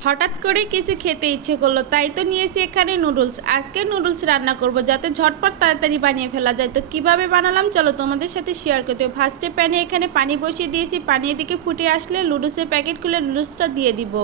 হঠাৎ করে কিছু খেতে ইচ্ছে করলো, তাই তো নিয়েছি এখানে নুডলস। আজকে নুডলস রান্না করব যাতে ঝটপট তাড়াতাড়ি বানিয়ে ফেলা যায়। তো কিভাবে বানালাম চলো তোমাদের সাথে শেয়ার করতে। ফার্স্টে প্যানে এখানে পানি বসিয়ে দিয়েছি, পানি এদিকে ফুটে আসলে নুডলসের প্যাকেট খুলে নুডলসটা দিয়ে দিব।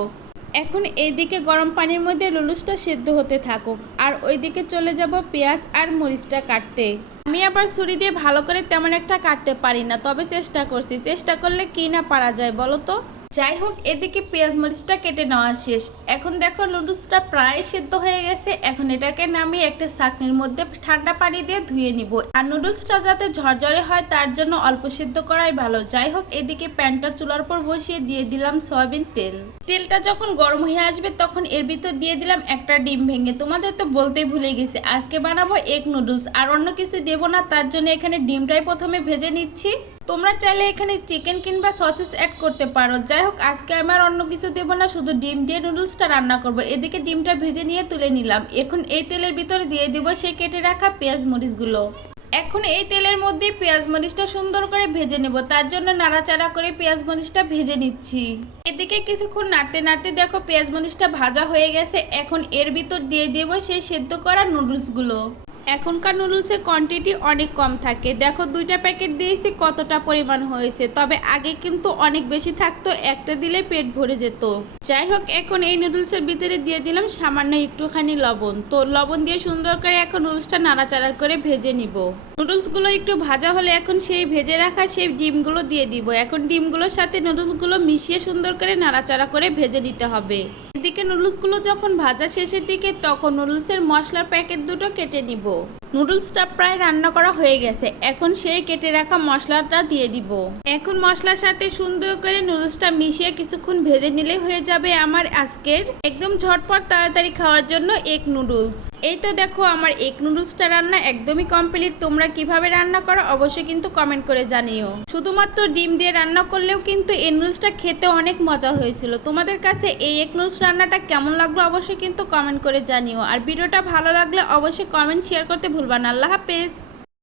এখন এইদিকে গরম পানির মধ্যে নুডলসটা সেদ্ধ হতে থাকুক, আর ওইদিকে চলে যাব পেঁয়াজ আর মরিচটা কাটতে। আমি আবার ছুরি দিয়ে ভালো করে তেমন একটা কাটতে পারি না, তবে চেষ্টা করছি। চেষ্টা করলে কি না পারা যায় বলো তো। যাই হোক, এদিকে পেঁয়াজ মরিচটা কেটে নেওয়া শেষ। এখন দেখো নুডলসটা প্রায় সেদ্ধ হয়ে গেছে। এখন এটাকে নামিয়ে একটা ছাঁকনির মধ্যে ঠান্ডা পানি দিয়ে ধুয়ে নিব। আর নুডলসটা যাতে ঝরঝরে হয় তার জন্য অল্প সেদ্ধ করাই ভালো। যাই হোক, এদিকে প্যানটা চুলার উপর বসিয়ে দিয়ে দিলাম সয়াবিন তেল। তেলটা যখন গরম হয়ে আসবে তখন এর ভিতর দিয়ে দিলাম একটা ডিম ভেঙে। তোমাদের তো বলতে ভুলে গেছি, আজকে বানাবো এগ নুডলস, আর অন্য কিছু দেবো না। তার জন্য এখানে ডিমটাই প্রথমে ভেজে নিচ্ছি। তোমরা চাইলে এখানে চিকেন কিংবা সসেস অ্যাড করতে পারো। যাই হোক, আজকে আমার অন্য কিছু দেবো না, শুধু ডিম দিয়ে নুডলসটা রান্না করব। এদিকে ডিমটা ভেজে নিয়ে তুলে নিলাম। এখন এই তেলের ভিতরে দিয়ে দিব সেই কেটে রাখা পেঁয়াজ মরিচগুলো। এখন এই তেলের মধ্যে পেঁয়াজ মরিচটা সুন্দর করে ভেজে নেব। তার জন্য নাড়াচাড়া করে পেঁয়াজ মরিচটা ভেজে নিচ্ছি। এদিকে কিছুক্ষণ নাড়তে নাড়তে দেখো পেঁয়াজ মরিচটা ভাজা হয়ে গেছে। এখন এর ভিতর দিয়ে দেব সেই সেদ্ধ করা নুডলসগুলো। এখনকার নুডলসের কোয়ান্টিটি অনেক কম থাকে। দেখো দুইটা প্যাকেট দিয়েছি কতটা পরিমাণ হয়েছে, তবে আগে কিন্তু অনেক বেশি থাকতো, একটা দিলে পেট ভরে যেত। যাই হোক, এখন এই নুডলসের ভিতরে দিয়ে দিলাম সামান্য একটুখানি লবণ। তো লবণ দিয়ে সুন্দর করে এখন নুডলসটা নাড়াচাড়া করে ভেজে নিব। নুডলসগুলো একটু ভাজা হলে এখন সেই ভেজে রাখা সেই ডিমগুলো দিয়ে দিব। এখন ডিমগুলোর সাথে নুডলসগুলো মিশিয়ে সুন্দর করে নাড়াচাড়া করে ভেজে নিতে হবে। এদিকে নুডলসগুলো যখন ভাজা শেষের দিকে তখন নুডলসের মশলার প্যাকেট দুটো কেটে নিব। নুডলসটা প্রায় রান্না করা হয়ে গেছে। এখন সেই কেটে রাখা মশলাটা দিয়ে দিব। এখন মশলার সাথে সুন্দর করে নুডলসটা মিশিয়ে কিছুক্ষণ ভেজে নিলে হয়ে যাবে আমার আজকের একদম ঝটপট তাড়াতাড়ি খাওয়ার জন্য এগ নুডলস। এই তো দেখো আমার এগ নুডলসটা রান্না একদমই কমপ্লিট। তোমরা কিভাবে রান্না করো অবশ্যই কিন্তু কমেন্ট করে জানিও। শুধুমাত্র ডিম দিয়ে রান্না করলেও কিন্তু এই নুডলসটা খেতে অনেক মজা হয়েছিল। তোমাদের কাছে এই এগ নুডলস রান্নাটা কেমন লাগলো অবশ্যই কিন্তু কমেন্ট করে জানিও। আর ভিডিওটা ভালো লাগলে অবশ্যই কমেন্ট শেয়ার করতে ভুলবা না। আল্লাহ হাফেজ।